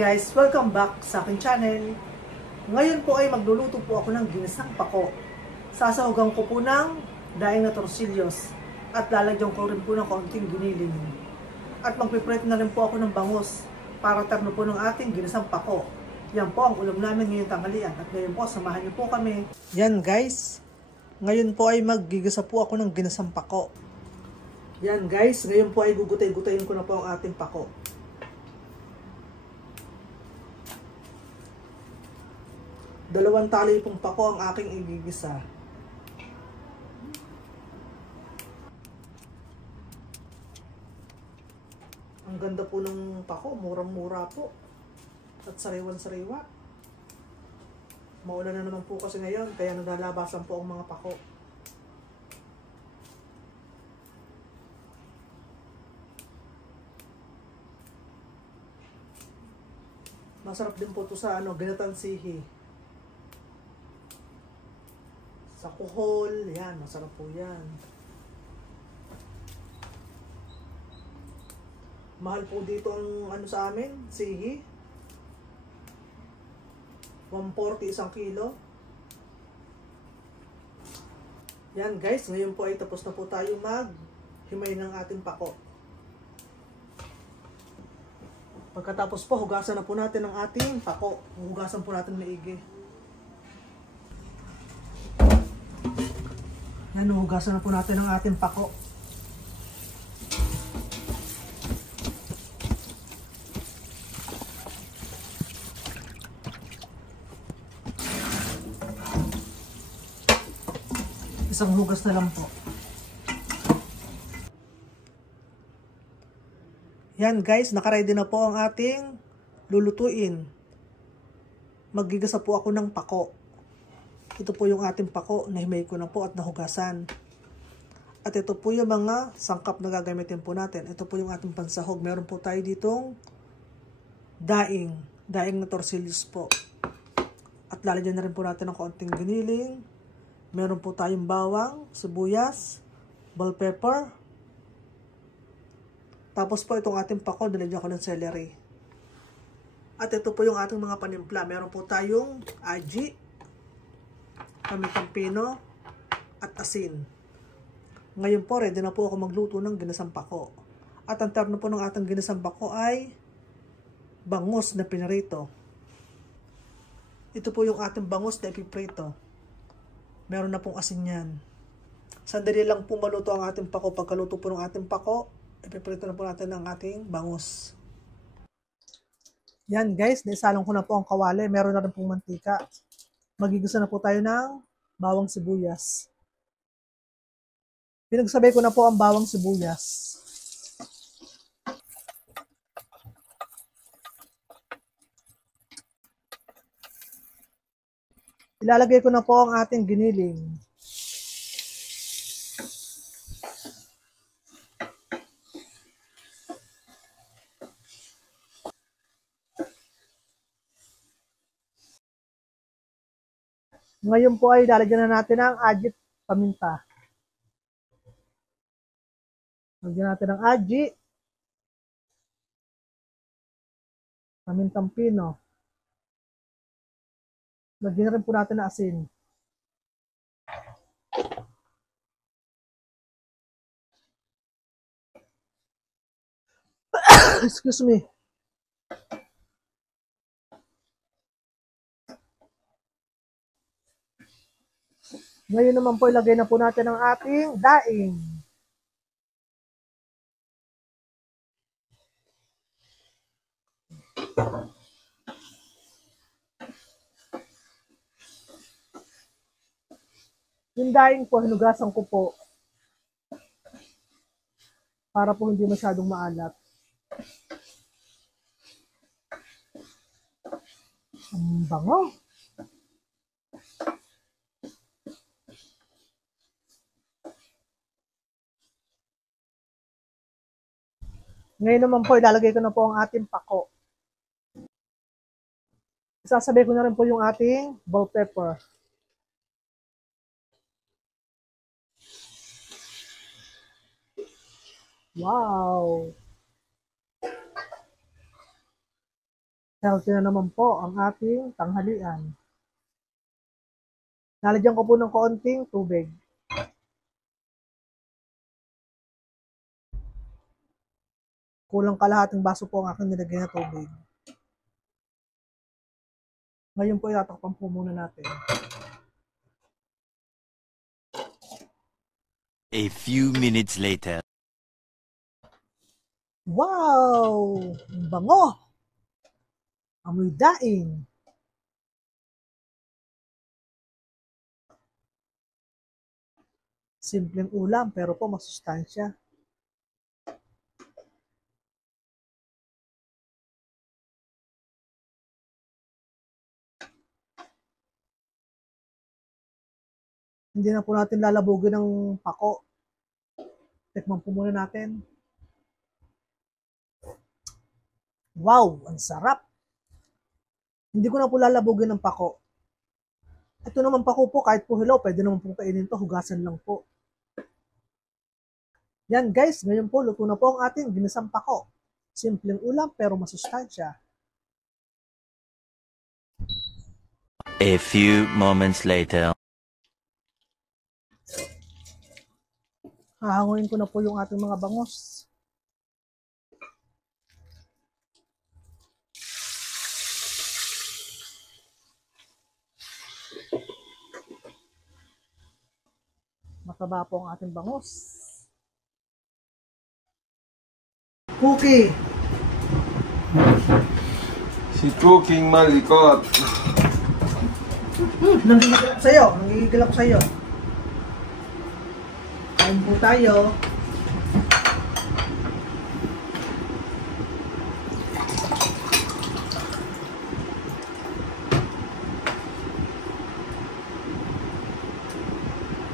guys! Welcome back sa aking channel. Ngayon po ay magluluto po ako ng ginisang pako. Sasahugan ko po ng daing na torsillos at lalagyan ko rin po ng konting giniling. At magpiprito na rin po ako ng bangus para terno po ng ating ginisang pako. Yan po ang ulam namin ngayong tanghalian at ngayon po samahan niyo po kami. Yan guys! Ngayon po ay maggigisa po ako ng ginisang pako. Yan guys! Ngayon po ay gugutay-gutayin ko na po ang ating pako. Dalawang tali pong pako ang aking igigisa. Ang ganda po ng pako, murang-mura po. At sariwan-sariwa. Maulan na naman po kasi ngayon, kaya naglalabasan po ang mga pako. Masarap din po ito sa ginatang sihi. Sa kuhol, yan, masarap po yan. Mahal po dito ang sa amin, sihi. 140 isang kilo. Yan guys, ngayon po ay tapos na po tayo maghimay ng ating pako. Pagkatapos po, hugasan na po natin ang ating pako. Hugasan po natin maigi. Yan, hugasan na po natin ang ating pako. Isang hugas na lang po. Yan guys, nakaready na po ang ating lulutuin. Maggigisa po ako ng pako. Ito po yung ating pako, nahimay ko na po at nahugasan. At ito po yung mga sangkap na gagamitin po natin. Ito po yung ating pansahog. Meron po tayo ditong daing na torsillos po. At lalagyan na rin po natin ng konting giniling. Meron po tayong bawang, sibuyas, bell pepper. Tapos po itong ating pako, nilagyan ko ng celery. At ito po yung ating mga panimpla. Meron po tayong aji, pamitang pino, at asin. Ngayon po, ready na po ako magluto ng ginisang pako. At ang terno po ng ating ginisang pako ay bangus na pinarito. Ito po yung ating bangus na ipiprito. Meron na pong asin yan. Sandali lang po maluto ang ating pako. Pagkaluto po ng ating pako, ipiprito na po natin ang ating bangus. Yan guys, naisalong ko na po ang kawali. Meron na rin pong mantika. Magigisa na po tayo ng bawang sibuyas. Pinagsabay ko na po ang bawang sibuyas. Ilalagay ko na po ang ating giniling. Ngayon po ay lalagyan na natin ang aji at paminta. Lagyan natin ang aji, pamintang pino. Lagyan na rin po natin ng asin. Excuse me. Ngayon naman po ilagay na po natin ang ating daing. Yung daing po, hinugasan ko po para po hindi masyadong maalat. Ang bango. Ngayon naman po, ilalagay ko na po ang ating pako. Isasabay ko na rin po yung ating bell pepper. Wow! Healthy na naman po ang ating tanghalian. Nalagyan ko po ng kaunting tubig. Kulang kalahating baso po ang aking nilagay na tubig. Ngayon po itatakpan po muna natin. A few minutes later. Wow! Ang bango! Amoy daing. Simpleng ulam pero po masustansya. Hindi na po natin lalabugin ng pako. Tikman po muna natin. Wow! Ang sarap! Hindi ko na po lalabugin ng pako. Ito naman pako po, kahit po hilaw, pwede naman po kainin to, hugasan lang po. Yan guys, ngayon po, luto na po ang ating ginisang pako. Simpleng ulam pero masustansya. A few moments later. Hahanguin ko na po yung ating mga bangos. Mataba po ang ating bangos. Cookie! Si Cooking malikot. Nanggigigil ako sa'yo. Nanggigigil ako sa'yo. Kain po tayo.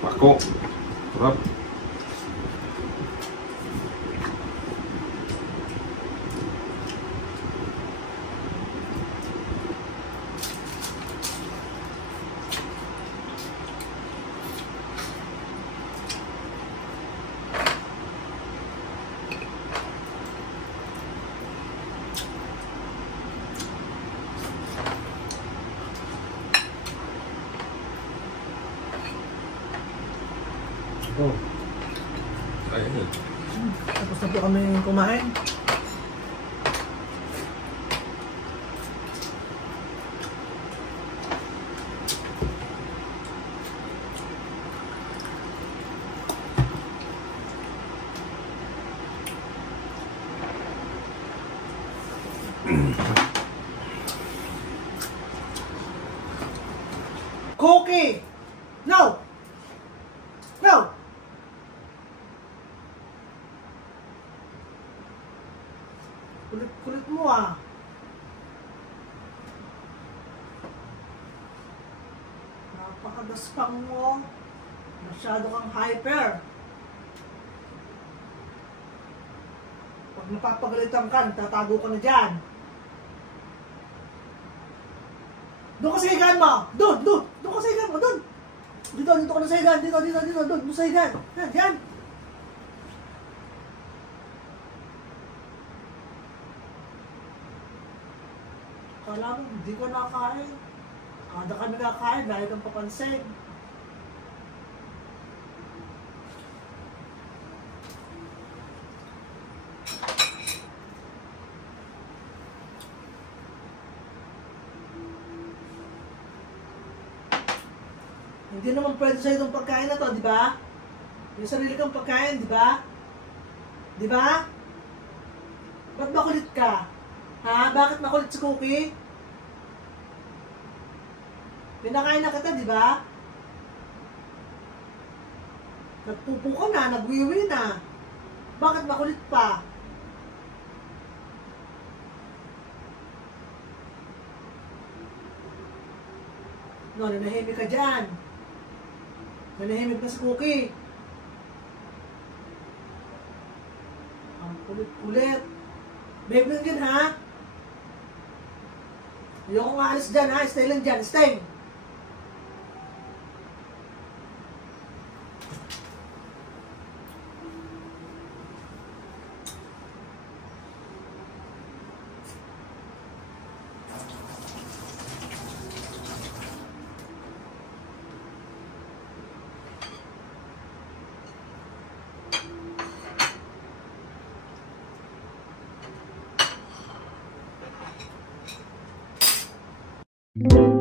Pako. Sarap. Oh. Ayun. Tapos na po kami kumain. Cookie! No! No! Kulit-kulit mo ah. Napakagaspang mo. Masyado kang hyper. Pag napapagalitan ka, tatago ka na dyan. Doon ka sa higaan mo! Doon! Doon! Doon ka sa higaan mo! Doon! Dito! Dito ka na sa higaan! Dito! Dito! Dito! Doon! Doon sa higaan! Yan! Yan! Kala mo, hindi ka nakakain. Kada ka nakakain, dahil kang papansin. Hindi naman pwede sa'yo itong pagkain na to, di ba? Yung sarili kang pagkain, di ba? Di ba? Ba't makulit ka? Ha? Bakit makulit si Cookie? Pinakain na kita, di ba? Nagpupo ka na, nagwiwi na. Bakit makulit pa? No, nanahimik ka dyan. Nanahimik na si Cookie. Ang kulit-kulit. Babe lang dyan, ha? Ayoko nga alis dyan, ha? Stay lang dyan, stay. Bye.